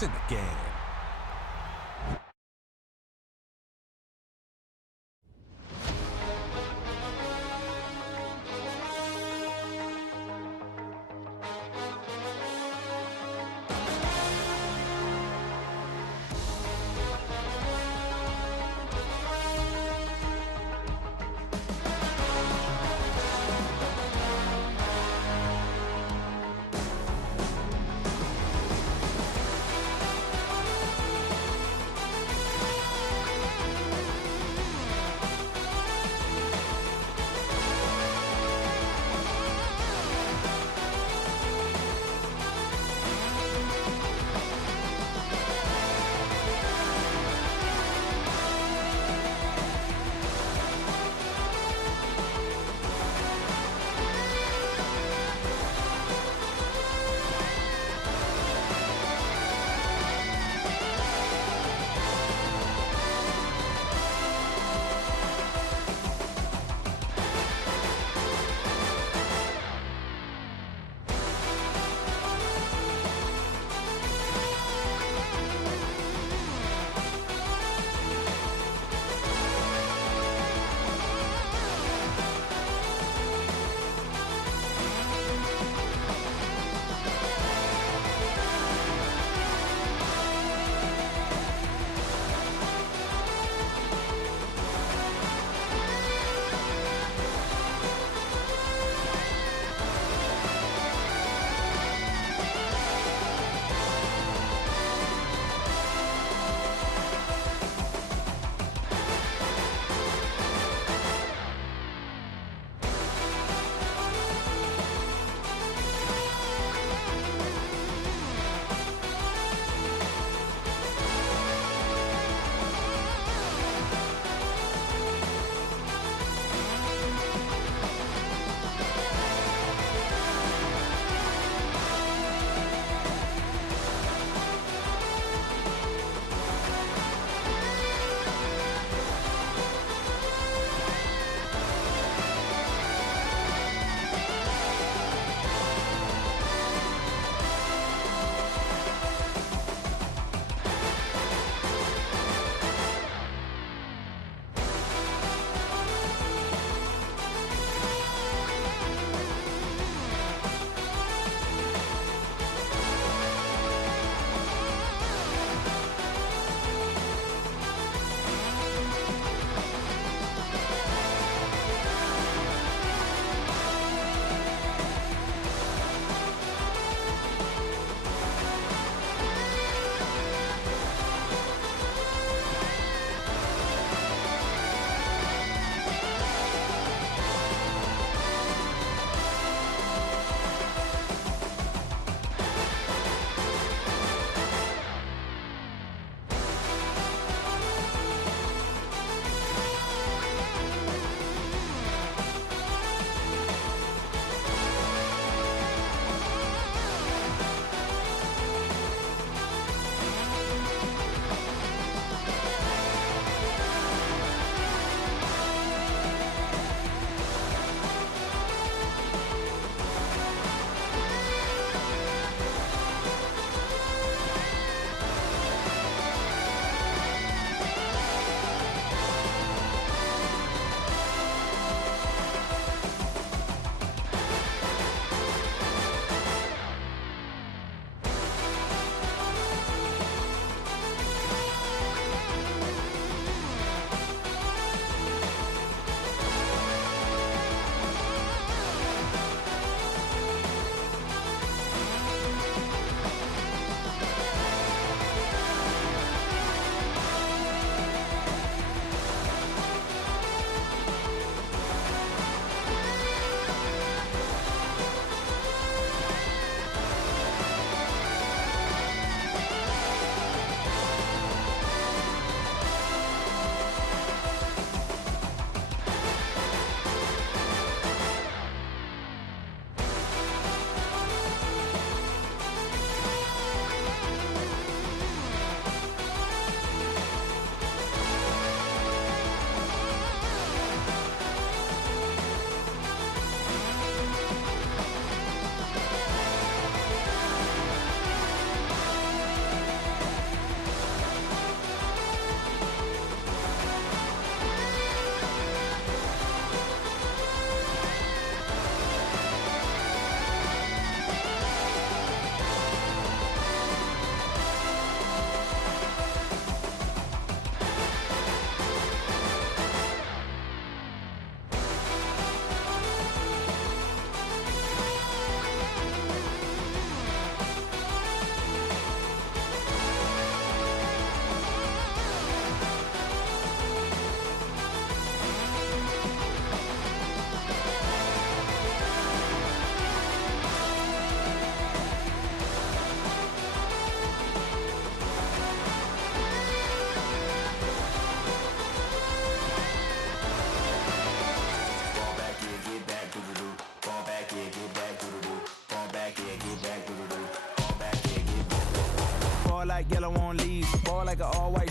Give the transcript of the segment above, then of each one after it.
It's in the game.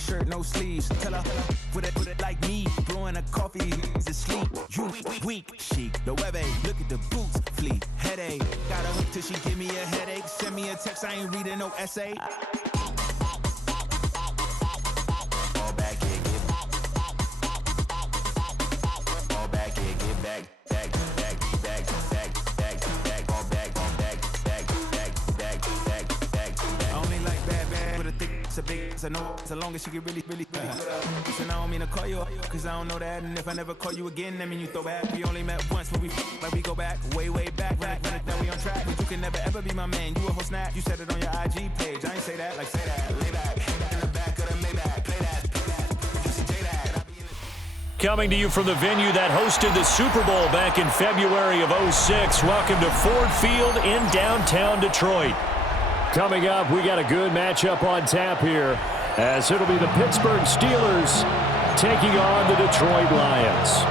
shirt, no sleeves. Tell her, put it like me. Blowing a coffee, is asleep. You weak, chic. The web look at the boots, fleet. Headache. Got a hook till she give me a headache. Send me a text, I ain't reading no essay. All back, yeah, get back. All back, yeah, get back. A big, I know as long as she get really so I don't mean to call you up, cause I don't know that. And if I never call you again, that mean you throw back. We only met once, but we go back, way back. Run it, that we on track. But you can never ever be my man. You a whole snap, you said it on your IG page. I ain't say that, like say that. Lay back, in the back of the Maybach. Play that, you say that. Coming to you from the venue that hosted the Super Bowl back in February of '06. Welcome to Ford Field in downtown Detroit. Coming up, we got a good matchup on tap here, as it'll be the Pittsburgh Steelers taking on the Detroit Lions.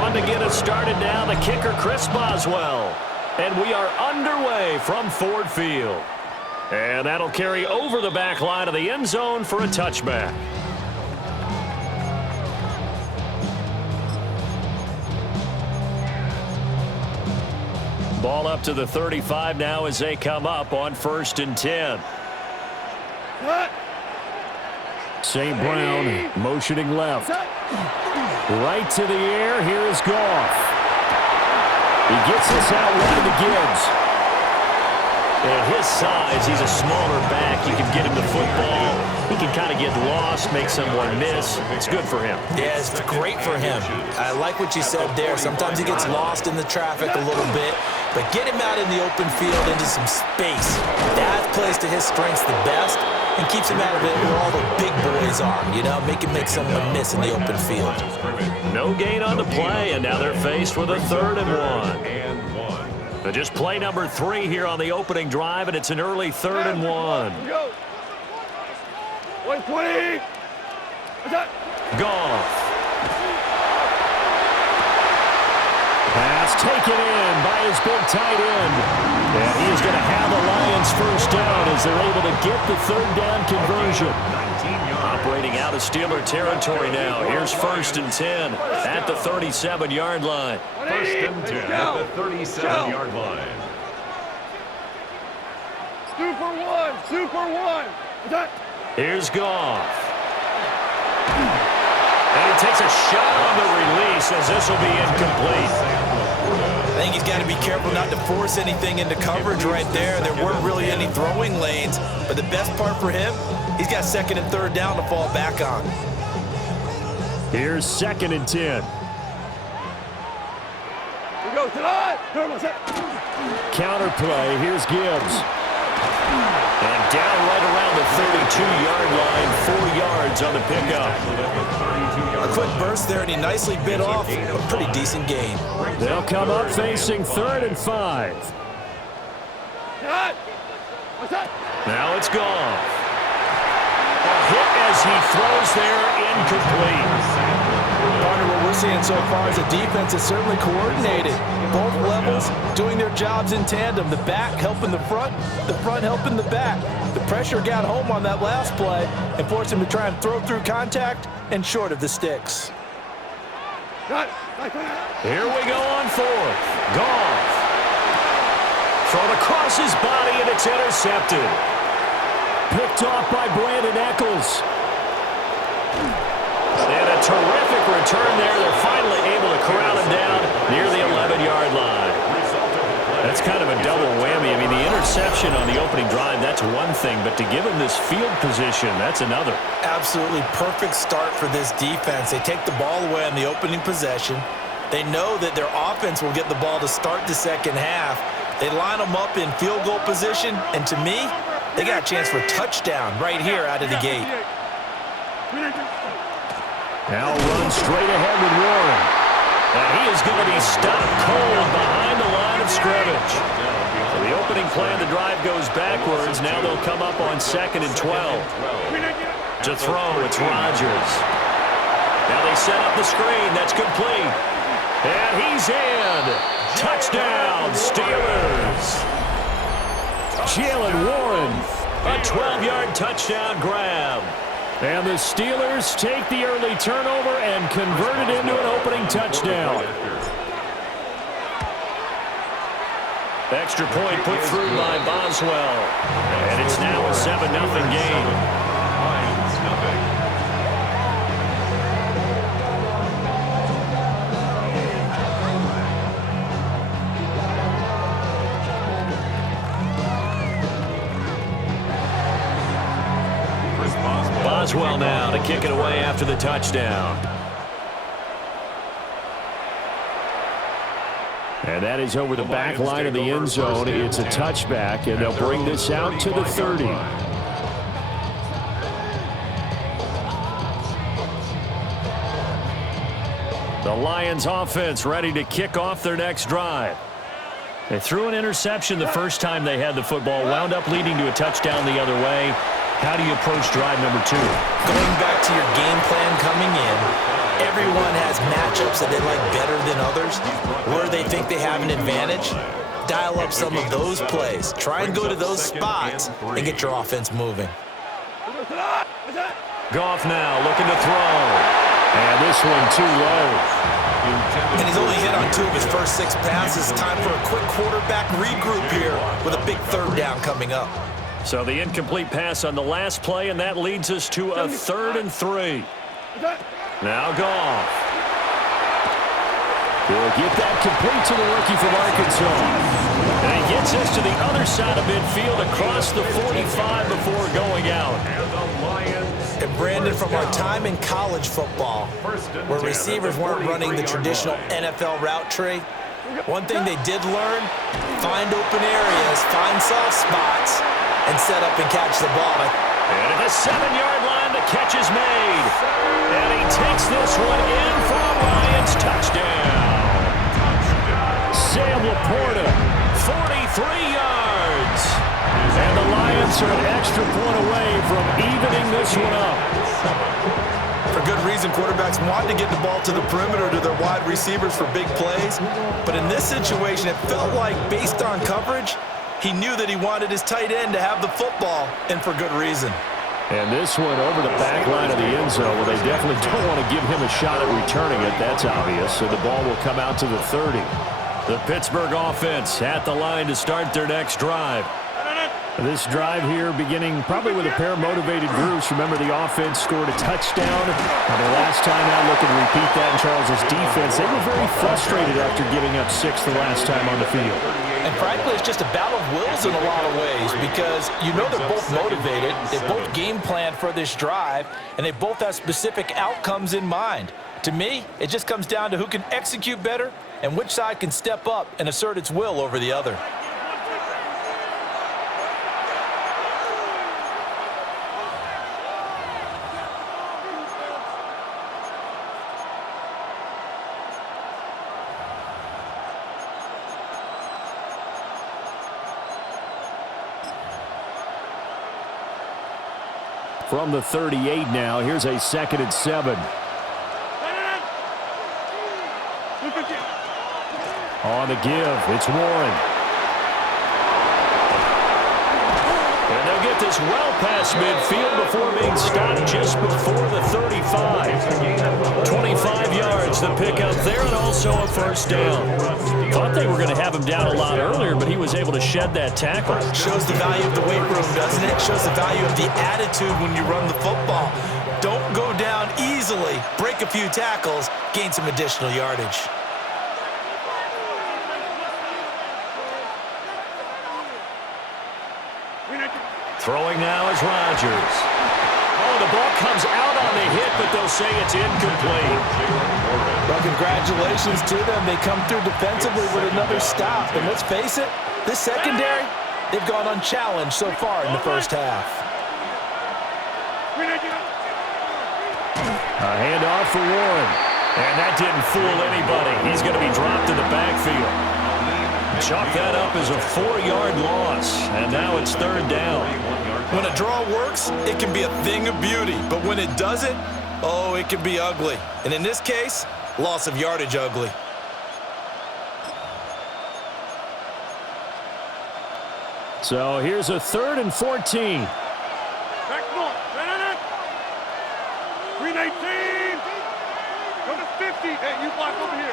On to get us started now, the kicker, Chris Boswell. And we are underway from Ford Field. And that'll carry over the back line of the end zone for a touchback. Ball up to the 35 now as they come up on 1st and 10. St. Brown motioning left. Right to the air. Here is Goff. He gets this out wide to Gibbs. At his size, he's a smaller back. You can get him the football. He can kind of get lost, make someone miss. It's good for him. Yeah, it's great for him. I like what you said there. Sometimes he gets lost in the traffic a little bit, but get him out in the open field into some space. That plays to his strengths the best and keeps him out of it where all the big boys are, you know, make him make someone miss in the open field. No gain on the play, and now they're faced with a 3rd and 1. But just play number 3 here on the opening drive, and it's an early 3rd and 1. 120. Goff. Pass taken in by his big tight end. And he is going to have the Lions first down as they're able to get the 3rd down conversion. Operating out of Steeler territory now. Here's 1st and 10 at the 37-yard line. 1st and 10 at the 37-yard line. Super one. Here's Goff. And he takes a shot on the release as this will be incomplete. I think he's got to be careful not to force anything into coverage right there. There weren't really any throwing lanes, but the best part for him, he's got 2nd and 3rd down to fall back on. Here's 2nd and 10. We go tonight. Counter play. Here's Gibbs. And down right around the 32-yard line, 4 yards on the pickup. A quick burst there, and he nicely bit off a pretty decent gain. They'll come up facing 3rd and 5. Now it's gone. A hit as he throws there, incomplete. Partner, what we're seeing so far is the defense is certainly coordinated. Both levels doing their jobs in tandem. The back helping the front helping the back. The pressure got home on that last play and forced him to try and throw through contact and short of the sticks. Here we go on 4th. Goff. Thrown across his body, and it's intercepted. Picked off by Brandon Eccles. And a terrific return there. They're finally able to corral him down near the 11-yard line. That's kind of a double whammy. I mean, the interception on the opening drive, that's one thing, but to give him this field position, that's another. Absolutely perfect start for this defense. They take the ball away on the opening possession. They know that their offense will get the ball to start the second half. They line them up in field goal position, and to me, they got a chance for a touchdown right here out of the gate. Now run straight ahead with Warren. And he is going to be stopped cold behind the line of scrimmage. So the opening play of the drive goes backwards. Now they'll come up on 2nd and 12. To throw, it's Rodgers. Now they set up the screen. That's complete. And he's in. Touchdown, Steelers. Jalen Warren, a 12-yard touchdown grab. And the Steelers take the early turnover and convert it into an opening touchdown. Extra point put through by Boswell. And it's now a 7-0 game. Lions, nothing. Boswell now to kick it away after the touchdown. And that is over the back line of the end zone. It's a touchback, and they'll bring this out to the 30. The Lions offense ready to kick off their next drive. They threw an interception the first time they had the football, wound up leading to a touchdown the other way. How do you approach drive number 2? Going back to your game plan coming in, everyone has matchups that they like better than others, where they think they have an advantage. Dial up some of those plays. Try and go to those spots and get your offense moving. Goff now looking to throw. And this one too low. And he's only hit on 2 of his first 6 passes. Time for a quick quarterback regroup here with a big 3rd down coming up. So the incomplete pass on the last play, and that leads us to a 3rd and 3. Now Goff. He'll get that complete to the rookie from Arkansas. And he gets us to the other side of midfield across the 45 before going out. And Brandon, from our time in college football, where receivers weren't running the traditional NFL route tree, one thing they did learn, find open areas, find soft spots, and set up and catch the ball. And at the 7-yard line, the catch is made. And he takes this one in for a Lions touchdown. Sam Laporta, 43 yards. And the Lions are an extra point away from evening this one up. For good reason, quarterbacks want to get the ball to the perimeter to their wide receivers for big plays. But in this situation, it felt like, based on coverage, he knew that he wanted his tight end to have the football, and for good reason. And this one over the back line of the end zone, where they definitely don't want to give him a shot at returning it. That's obvious. So the ball will come out to the 30. The Pittsburgh offense at the line to start their next drive. This drive here beginning probably with a pair of motivated groups. Remember, the offense scored a touchdown. And the last time out, looking to repeat that in Charles's defense. They were very frustrated after giving up 6 the last time on the field. And frankly, it's just a battle of wills in a lot of ways, because you know they're both motivated, they both game plan for this drive, and they both have specific outcomes in mind. To me, it just comes down to who can execute better and which side can step up and assert its will over the other. From the 38 now, here's a 2nd and 7. On the give, it's Warren. And they'll get this well past midfield before being stopped just before the 35. 25 yards, the pickup there, and also a 1st down. Thought they were going to have him down a lot earlier, but he was able to shed that tackle. Shows the value of the weight room, doesn't it? Shows the value of the attitude when you run the football. Don't go down easily. Break a few tackles, gain some additional yardage. Throwing now is Rodgers. Oh, the ball comes out on the hit, but they'll say it's incomplete. Well, congratulations to them. They come through defensively with another stop. And let's face it, this secondary, they've gone unchallenged so far in the first half. A handoff for Warren. And that didn't fool anybody. He's going to be dropped in the backfield. Chalk that up as a 4-yard loss. And now it's 3rd down. When a draw works, it can be a thing of beauty. But when it doesn't, oh, it can be ugly. And in this case, loss of yardage ugly. So here's a 3rd and 14. Back north. Green 18. Go to 50. Hey, you block over here.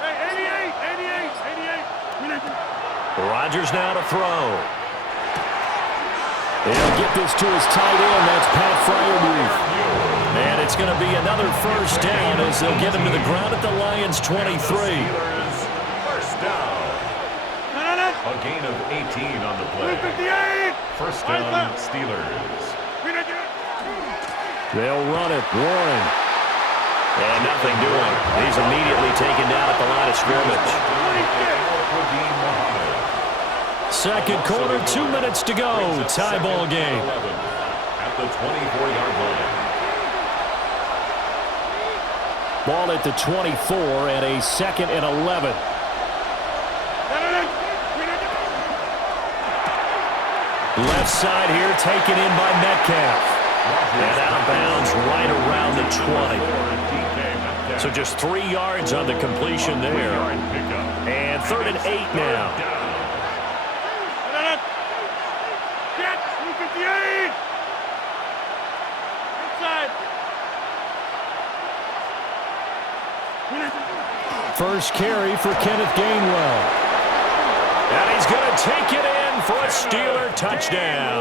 Hey, 88. Green 18. Rodgers now to throw. He'll get this to his tight end. That's Pat Freiermuth. And it's going to be another first down as they'll get him to the ground at the Lions' 23. First down. A gain of 18 on the play. 58. First down, Steelers. They'll run it. Warren. And nothing doing. He's immediately taken down at the line of scrimmage. Second quarter, 2 minutes to go. Tie ball game. At the 24-yard line. Ball at the 24 and a 2nd and 11. Left side here taken in by Metcalf. And out of bounds right around the 20. So just 3 yards on the completion there. And 3rd and 8 now. Get 58. Inside. First carry for Kenneth Gainwell. And he's going to take it in for a Steeler touchdown.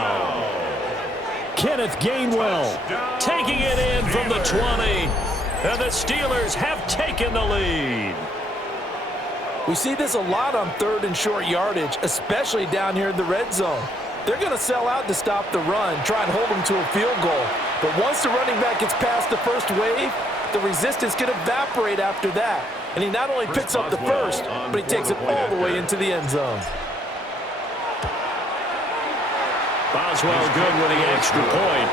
Kenneth Gainwell taking it in from the 20. And the Steelers have taken the lead. We see this a lot on 3rd and short yardage, especially down here in the red zone. They're going to sell out to stop the run, try and hold them to a field goal. But once the running back gets past the first wave, the resistance can evaporate after that. And he not only picks up the first, but he takes it all the way into the end zone. Boswell good with the extra point.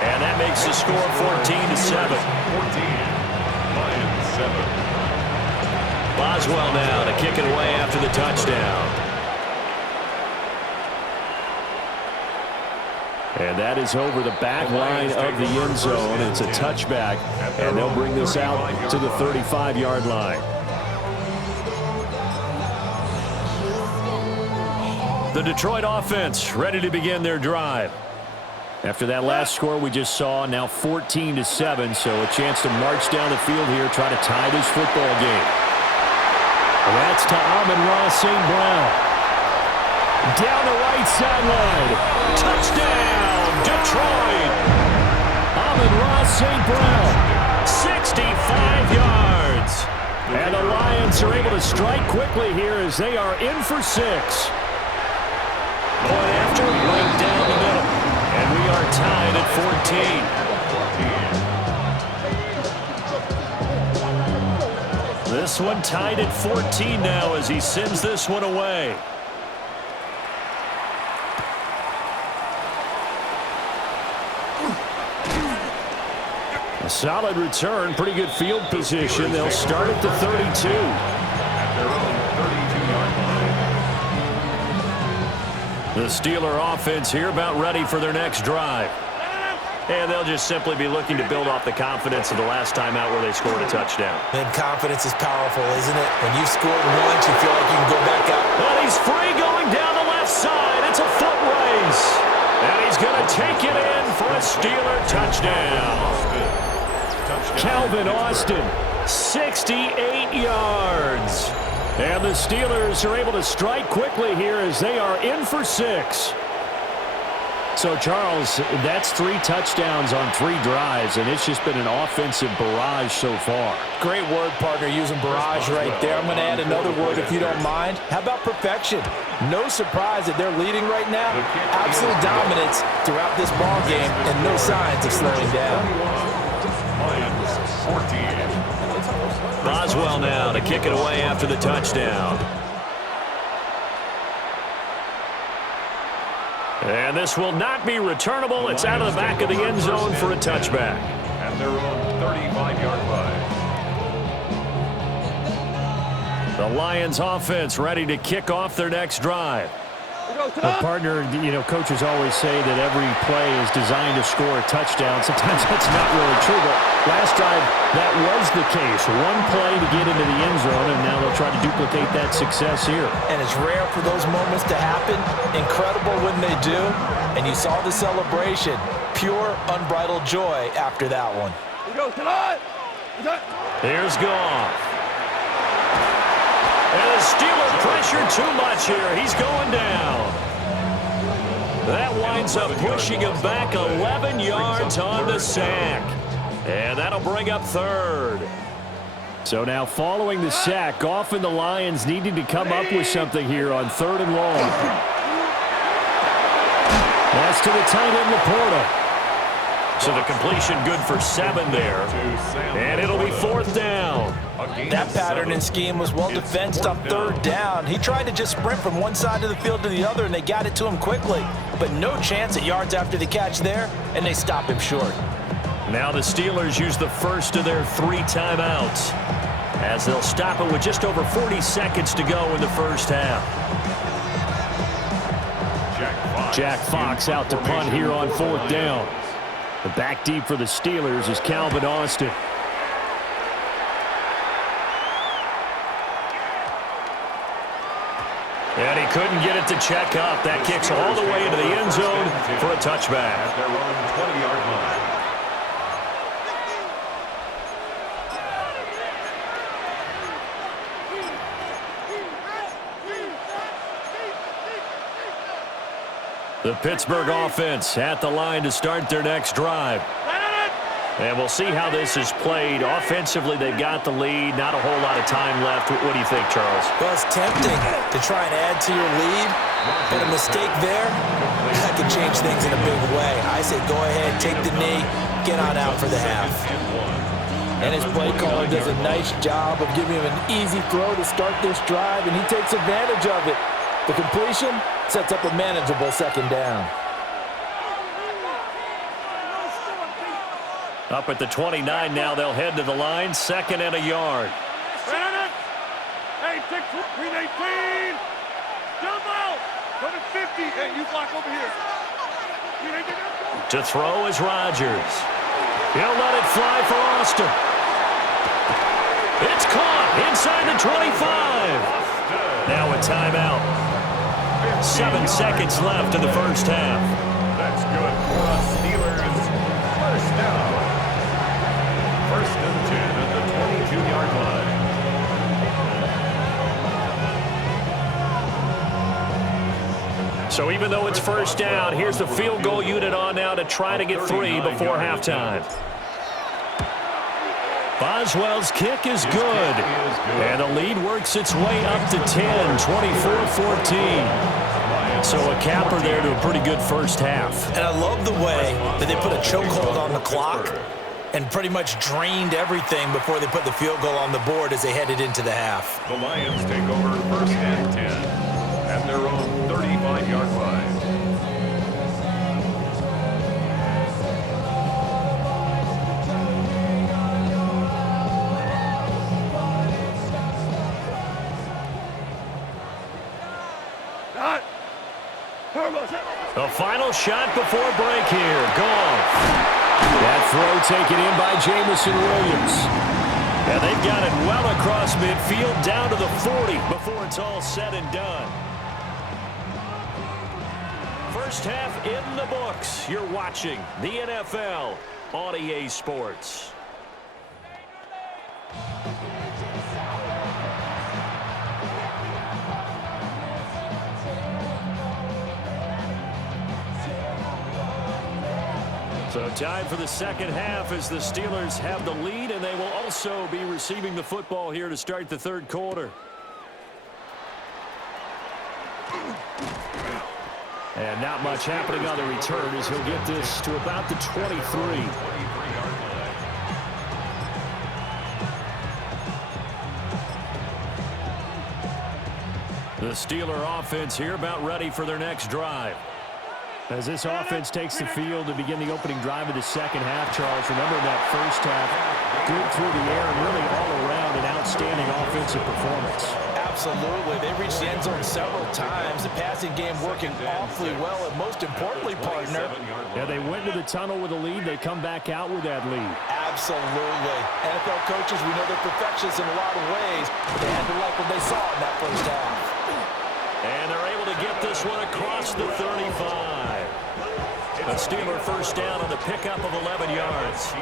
And that makes the score 14-7. 14. Lions 7. Boswell now to kick it away after the touchdown. And that is over the back line of the end zone. It's a touchback, and they'll bring this out to the 35-yard line. The Detroit offense ready to begin their drive. After that last score we just saw, now 14-7, so a chance to march down the field here, try to tie this football game. And that's to Amon-Ra St. Brown. Down the right sideline. Touchdown, Detroit. Amon-Ra St. Brown, 65 yards. And the Lions are able to strike quickly here as they are in for 6. Point after, right down the middle. And we are tied at 14. This one tied at 14 now as he sends this one away. A solid return, pretty good field position. They'll start at the 32. At their own 32-yard line. The Steeler offense here about ready for their next drive. And they'll just simply be looking to build off the confidence of the last time out where they scored a touchdown. And confidence is powerful, isn't it? When you've scored once, you feel like you can go back out. And he's free going down the left side. It's a foot race. And he's going to take it in for a Steeler touchdown. Calvin Austin, 68 yards. And the Steelers are able to strike quickly here as they are in for 6. So, Charles, that's 3 touchdowns on 3 drives, and it's just been an offensive barrage so far. Great word, partner, using barrage right there. I'm going to add another word if you don't mind. How about perfection? No surprise that they're leading right now. Absolute dominance throughout this ball game and no signs of slowing down. Lions 14. Boswell now to kick it away after the touchdown. And this will not be returnable. It's out of the back of the end zone for a touchback. At their own 35-yard line. The Lions offense ready to kick off their next drive. Well, partner, you know, coaches always say that every play is designed to score a touchdown. Sometimes that's not really true, but last drive, that was the case. One play to get into the end zone, and now they'll try to duplicate that success here. And it's rare for those moments to happen. Incredible when they do. And you saw the celebration. Pure, unbridled joy after that one. Here's Goff. And the Steelers pressure too much here. He's going down. That winds up pushing him back 11 yards on the sack. And that'll bring up third. So now following the sack, Goff and the Lions needing to come up with something here on 3rd and long. That's to the tight end, Laporta. So the completion good for 7 there. And it'll be 4th down. That pattern and scheme was well defensed on 3rd down. He tried to just sprint from one side of the field to the other, and they got it to him quickly. But no chance at yards after the catch there, and they stop him short. Now the Steelers use the first of their 3 timeouts, as they'll stop it with just over 40 seconds to go in the first half. Jack Fox out to punt here on 4th down. The back deep for the Steelers is Calvin Austin. And he couldn't get it to check up. That kicks all the way into the end zone for a touchback. At their own 20-yard line. The Pittsburgh offense at the line to start their next drive. And we'll see how this is played. Offensively, they've got the lead. Not a whole lot of time left. What do you think, Charles? Well, it's tempting to try and add to your lead, but a mistake there, that could change things in a big way. I say go ahead, take the knee, get on out for the half. And his play caller does a nice job of giving him an easy throw to start this drive, and he takes advantage of it. The completion sets up a manageable 2nd down. Up at the 29 now, they'll head to the line. 2nd and a yard. Hey, 18. Jump out. Go to 50. Hey, you block over here. To throw is Rodgers. He'll let it fly for Austin. It's caught inside the 25. Now a timeout. 7 seconds left in the first half. That's good for the Steelers. First down. 1st and 10 at the 22-yard line. So even though it's first down, here's the field goal unit on now to try to get 3 before halftime. Boswell's kick is good. And the lead works its way up to 10, 24-14. So a capper there to a pretty good first half. And I love the way that they put a chokehold on the clock and pretty much drained everything before they put the field goal on the board as they headed into the half. The Lions take over 1st and 10 at their own 35-yard line. The final shot before break here. Goff. That throw taken in by Jamison Williams. And they've got it well across midfield down to the 40 before it's all said and done. First half in the books. You're watching the NFL on EA Sports. So time for the second half as the Steelers have the lead, and they will also be receiving the football here to start the 3rd quarter. And not much happening on the return as he'll get this to about the 23. The Steeler offense here about ready for their next drive. As this offense takes the field to begin the opening drive of the second half, Charles, remember that first half, good through the air and really all around an outstanding offensive performance. Absolutely. They've reached the end zone several times. The passing game working awfully well, and most importantly, partner. Yeah, they went to the tunnel with a lead. They come back out with that lead. Absolutely. NFL coaches, we know they're perfectionists in a lot of ways, but they had to like what they saw in that first half. And they're able to get this one across the 35. A Steeler first down on the pickup of 11 yards.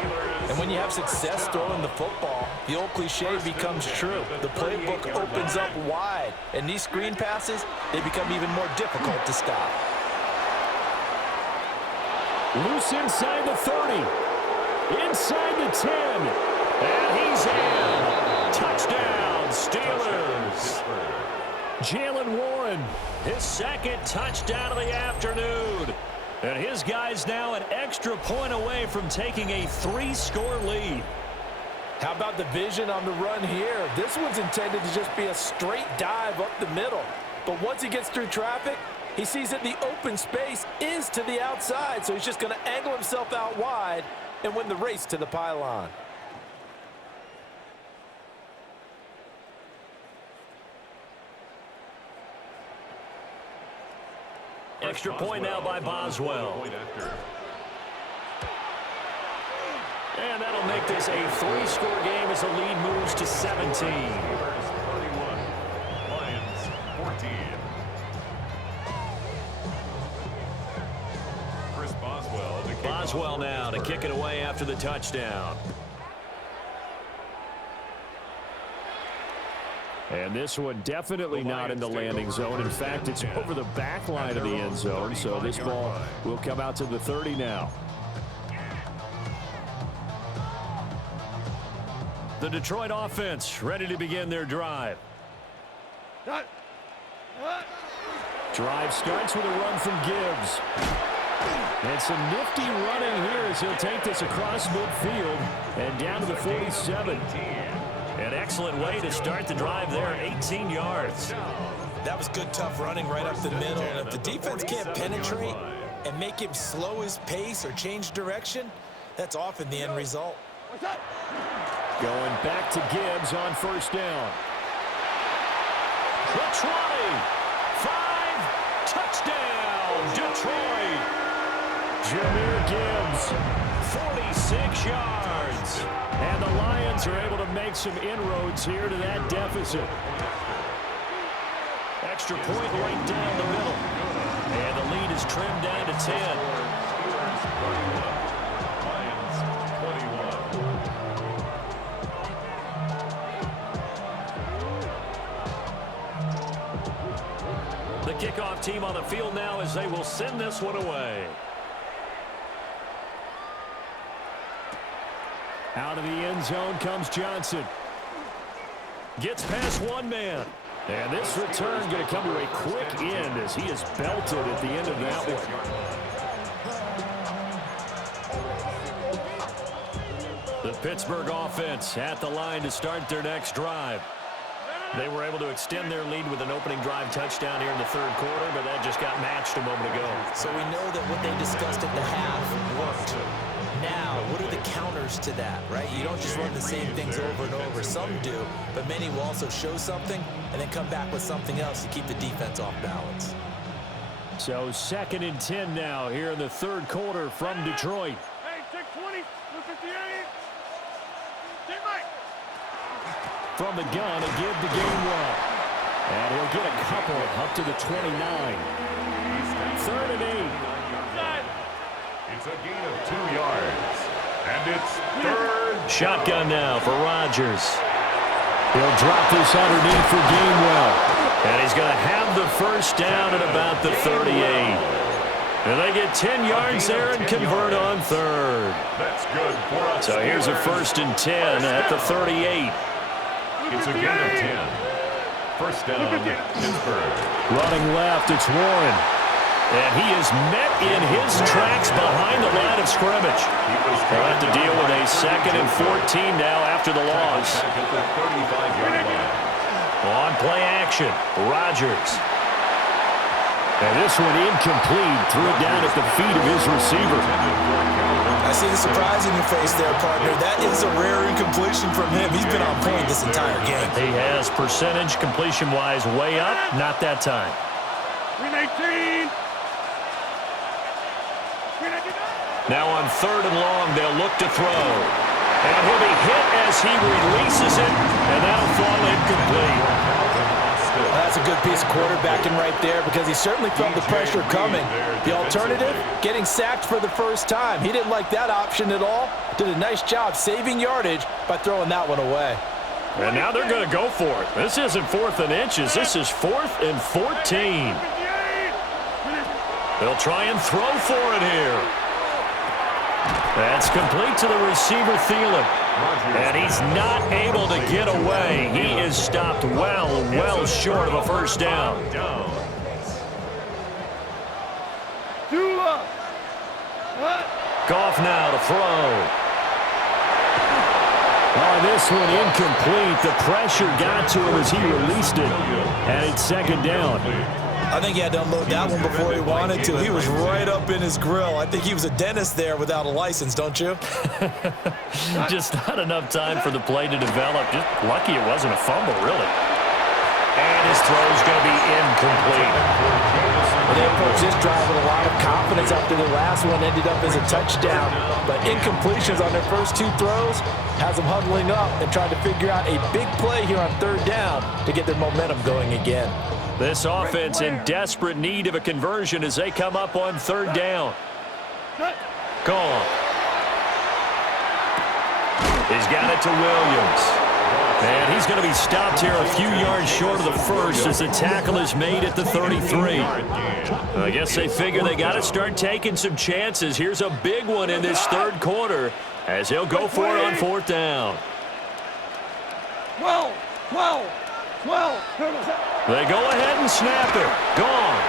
And when you have success throwing the football, the old cliche becomes true. The playbook opens up wide, and these screen passes, they become even more difficult to stop. Loose inside the 30. Inside the 10. And he's in. Touchdown, Steelers. Jalen Warren, his second touchdown of the afternoon. And his guys now an extra point away from taking a 3-score lead. How about the vision on the run here? This one's intended to just be a straight dive up the middle. But once he gets through traffic, he sees that the open space is to the outside, so he's just going to angle himself out wide and win the race to the pylon. Extra point now by Boswell. And that'll make this a 3-score game as the lead moves to 17. 31, Lions 14. Chris Boswell. Boswell now to kick it away after the touchdown. And this one definitely not in the landing zone. In fact, it's over the back line of the end zone, so this ball will come out to the 30 now. The Detroit offense ready to begin their drive. Drive starts with a run from Gibbs. And some nifty running here as he'll take this across midfield and down to the 47. An excellent way to start the drive there, 18 yards. That was good, tough running right up the middle. And if the defense can't penetrate and make him slow his pace or change direction, that's often the end result. Going back to Gibbs on first down. The 20. 5. Touchdown, Detroit. Jahmyr Gibbs, 46 yards. And the Lions are able to make some inroads here to that deficit. Extra point right down the middle. And the lead is trimmed down to 10. The kickoff team on the field now as they will send this one away. Out of the end zone comes Johnson. Gets past one man. And this return going to come to a quick end as he is belted at the end of that one. The Pittsburgh offense at the line to start their next drive. They were able to extend their lead with an opening drive touchdown here in the third quarter, but that just got matched a moment ago. So we know that what they discussed at the half worked. Now, what are the counters to that, right? You don't just run the same things over and over. Some do, but many will also show something and then come back with something else to keep the defense off balance. So 2nd and 10 now here in the third quarter from Detroit. Hey, take 20, 58. Take Mike. From the gun, a give to Gainwell. And he'll get a couple up to the 29. 3rd and 8. It's a gain of 2 yards. And it's third. Shotgun now for Rodgers. He'll drop this underneath for Gainwell. And he's going to have the first down at about the 38. And they get 10 yards there and convert on 3rd. That's good for us. So here's a 1st and 10 at the 38. It's a gain of 10. First down, Pittsburgh. Running left, it's Warren. And he is met in his tracks behind the line of scrimmage. They'll have to deal with a 2nd and 14 now after the loss. On play action, Rodgers. And this one incomplete. Threw it down at the feet of his receiver. I see the surprise in your face there, partner. That is a rare incompletion from him. He's been on point this entire game. He has percentage completion-wise way up. Not that time. 18. Now on 3rd and long, they'll look to throw. And he'll be hit as he releases it, and that'll fall incomplete. That's a good piece of quarterbacking right there because he certainly felt the pressure coming. The alternative, getting sacked for the first time. He didn't like that option at all. Did a nice job saving yardage by throwing that one away. And now they're going to go for it. This isn't 4th and inches. This is 4th and 14. They'll try and throw for it here. That's complete to the receiver, Thielen. And he's not able to get away. He is stopped well short of a first down. Goff now to throw. Oh, this one incomplete. The pressure got to him as he released it. And it's 2nd down. I think he had to unload that one before he wanted to. He was right up in his grill. I think he was a dentist there without a license, don't you? Just not enough time for the play to develop. Just lucky it wasn't a fumble, really. And his throw's going to be incomplete. Well, they approached this drive with a lot of confidence after the last one ended up as a touchdown. But incompletions on their first 2 throws has them huddling up and trying to figure out a big play here on 3rd down to get their momentum going again. This offense in desperate need of a conversion as they come up on 3rd down. Gone. He's got it to Williams. And he's going to be stopped here a few yards short of the first as the tackle is made at the 33. I guess they figure they got to start taking some chances. Here's a big one in this 3rd quarter as he'll go for it on 4th down. 12. They go ahead and snap it. Gone.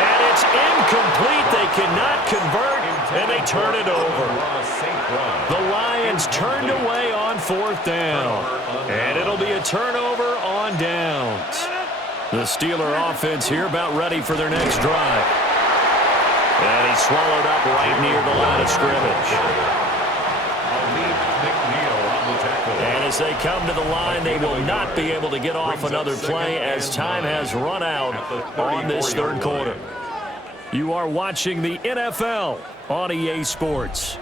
And it's incomplete. They cannot convert, and they turn it over. The Lions turned away on 4th down, and it'll be a turnover on downs. The Steeler offense here about ready for their next drive. And he's swallowed up right near the line of scrimmage. And as they come to the line, they will not be able to get off another play as time has run out on this 3rd quarter. You are watching the NFL on EA Sports.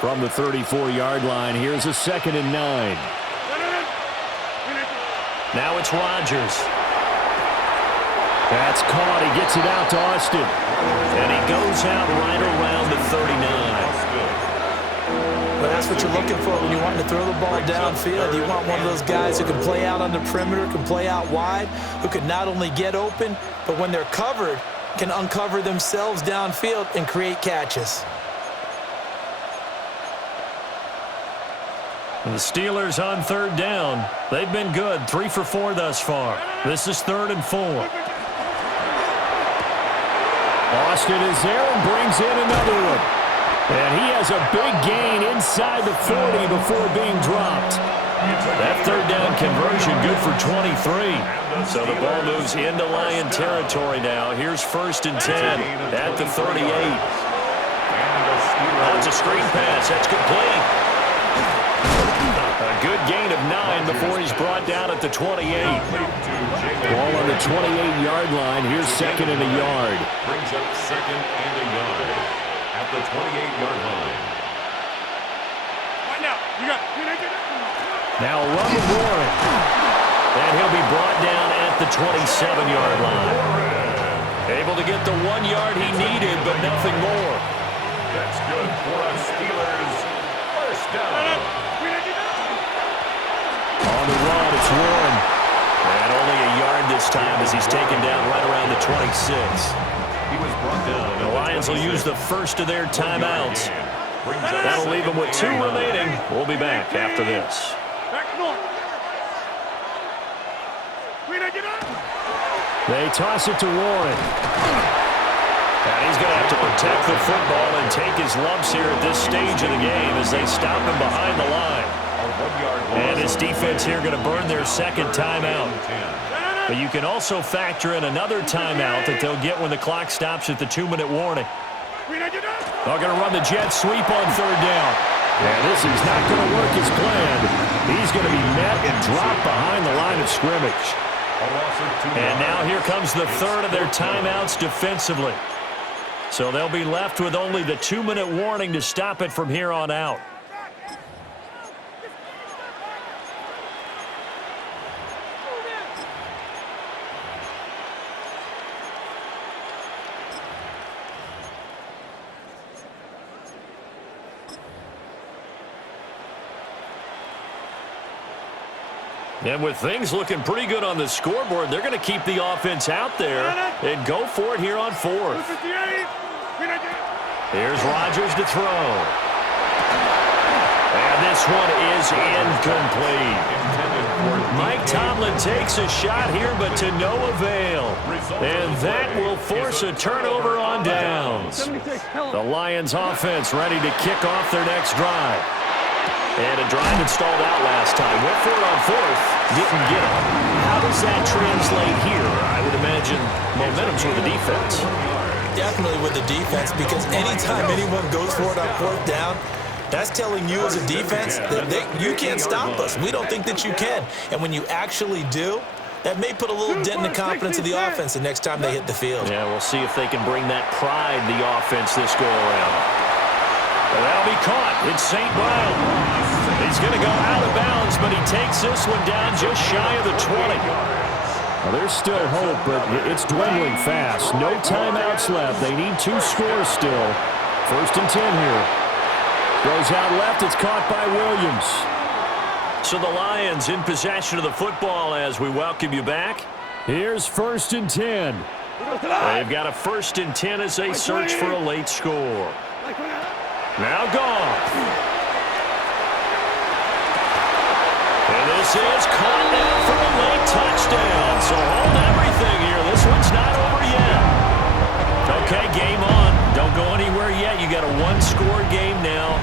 From the 34-yard line, here's a 2nd and 9. Now it's Rodgers. That's caught. He gets it out to Austin. And he goes out right around the 39. Well, that's what you're looking for when you want to throw the ball downfield. You want one of those guys who can play out on the perimeter, can play out wide, who can not only get open, but when they're covered, can uncover themselves downfield and create catches. The Steelers on 3rd down. They've been good, 3 for 4 thus far. This is 3rd and 4. Austin is there and brings in another one. And he has a big gain inside the 40 before being dropped. That 3rd down conversion good for 23. So the ball moves into Lion territory now. Here's 1st and 10 at the 38. That's a screen pass. That's complete. A good gain of 9 before he's brought down at the 28. Ball on the 28-yard line. Here's 2nd and a yard. Brings up 2nd and a yard at the 28-yard line. Right now, you got. Now a run with Warren. And he'll be brought down at the 27-yard line. Able to get the 1 yard he needed, but nothing more. That's good for a Steelers first down. On the run, it's Warren. And only a yard this time as he's taken down right around the 26. He was brought down. The Lions will use the first of their timeouts. That'll leave them with 2 remaining. We'll be back after this. They toss it to Warren. And he's going to have to protect the football and take his lumps here at this stage of the game as they stop him behind the line. And his defense here going to burn their 2nd timeout. But you can also factor in another timeout that they'll get when the clock stops at the 2-minute warning. They're going to run the jet sweep on 3rd down. And this is not going to work as planned. He's going to be met and dropped behind the line of scrimmage. And now here comes the 3rd of their timeouts defensively. So they'll be left with only the 2-minute warning to stop it from here on out. And with things looking pretty good on the scoreboard, they're going to keep the offense out there and go for it here on 4th. Here's Rodgers to throw. And this one is incomplete. Mike Tomlin takes a shot here, but to no avail. And that will force a turnover on downs. The Lions offense ready to kick off their next drive. And a drive that stalled out last time. Went for it on 4th. Didn't get it. How does that translate here? I would imagine momentum's with the defense. Definitely with the defense, because anytime anyone goes for it on 4th down, that's telling you as a defense that you can't stop us. We don't think that you can. And when you actually do, that may put a little dent in the confidence of the offense the next time they hit the field. Yeah, we'll see if they can bring that pride the offense this go-around. Well, that'll be caught. It's St. Brown. He's going to go out of bounds, but he takes this one down just shy of the 20. Well, there's still hope, but it's dwindling fast. No timeouts left. They need 2 scores still. 1st and 10 here. Goes out left. It's caught by Williams. So the Lions in possession of the football as we welcome you back. Here's 1st and 10. They've got a 1st and 10 as they search for a late score. Now Goff. And this is caught now for a late touchdown. So hold everything here. This one's not over yet. Okay, game on. Don't go anywhere yet. You got a 1-score game now.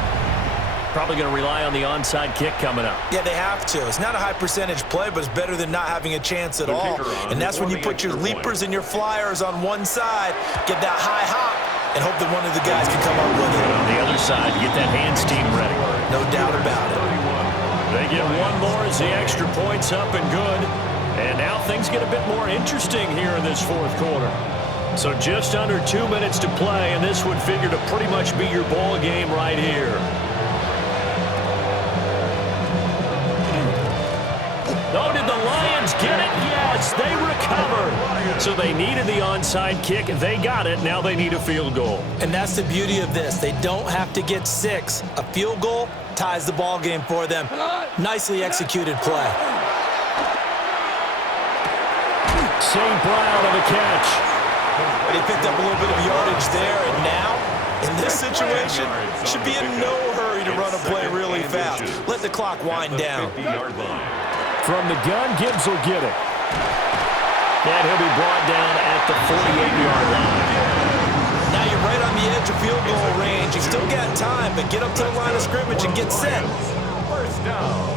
Probably going to rely on the onside kick coming up. Yeah, they have to. It's not a high percentage play, but it's better than not having a chance at all. And that's when you put your leapers and your flyers on one side, get that high hop, and hope that one of the guys can come up with it. And on the other side, get that hands team ready. No doubt about it. They get one more as the extra point's up and good. And now things get a bit more interesting here in this 4th quarter. So just under 2 minutes to play, and this would figure to pretty much be your ball game right here. Oh, did the Lions get it? Yes, they recover. So they needed the onside kick. They got it. Now they need a field goal. And that's the beauty of this. They don't have to get 6. A field goal ties the ball game for them. Nicely executed play. St. Brown on the catch. They picked up a little bit of yardage there, and now, in this situation, should be in no hurry to run a play really fast. Let the clock wind down. From the gun, Gibbs will get it. And he'll be brought down at the 48-yard line. Now you're right on the edge of field goal range. You still got time, but get up to the line of scrimmage and get set. 1st down.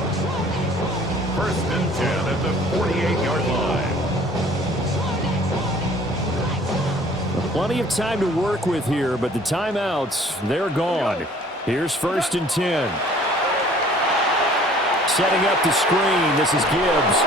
1st and 10 at the 48-yard line. Plenty of time to work with here, but the timeouts, they're gone. Here's 1st and 10. Setting up the screen. This is Gibbs.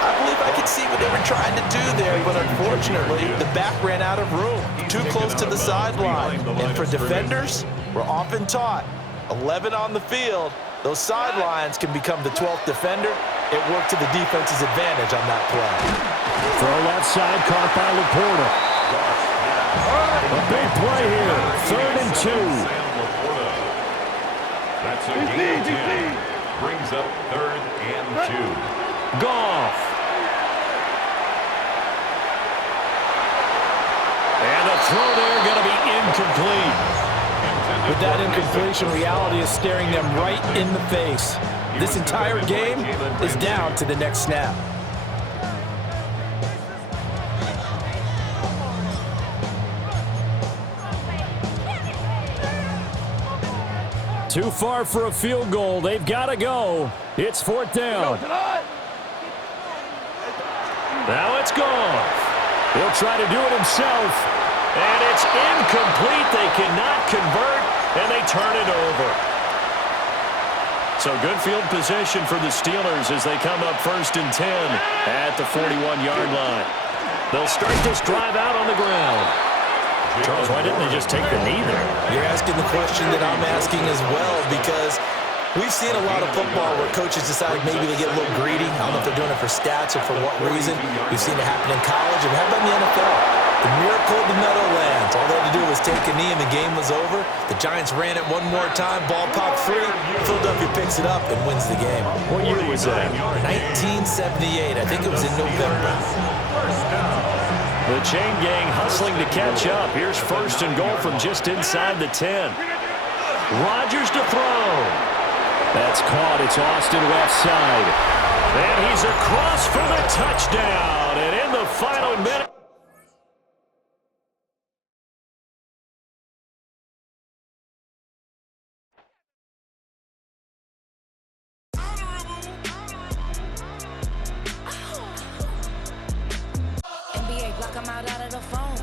I believe I could see what they were trying to do there, but unfortunately, the back ran out of room. Too close to the sideline. And for defenders, we're often taught, 11 on the field, those sidelines can become the 12th defender. It worked to the defense's advantage on that play. Throw left side, caught by Laporta. A big play here. 3rd and 2. That's a gain of 10. Brings up 3rd and 2. Goff. And the throw there going to be incomplete. With that incompletion, reality is staring them right in the face. This entire game is down to the next snap. Too far for a field goal. They've got to go. It's 4th down. it's Goff. He'll try to do it himself. And it's incomplete. They cannot convert, and they turn it over. So good field position for the Steelers as they come up 1st and 10 at the 41-yard line. They'll start this drive out on the ground. Charles, why didn't they just take the knee there? You're asking the question that I'm asking as well, because we've seen a lot of football where coaches decide maybe they get a little greedy. I don't know if they're doing it for stats or for what reason. We've seen it happen in college. And how about in the NFL? The miracle of the Meadowlands. All they had to do was take a knee and the game was over. The Giants ran it one more time. Ball popped free. Philadelphia picks it up and wins the game. What year was that? 1978. I think it was in November. The chain gang hustling to catch up. Here's 1st and goal from just inside the 10. Rodgers to throw. That's caught. It's Austin left side. And he's across for the touchdown. And in the final minute. Block 'em out of the phone.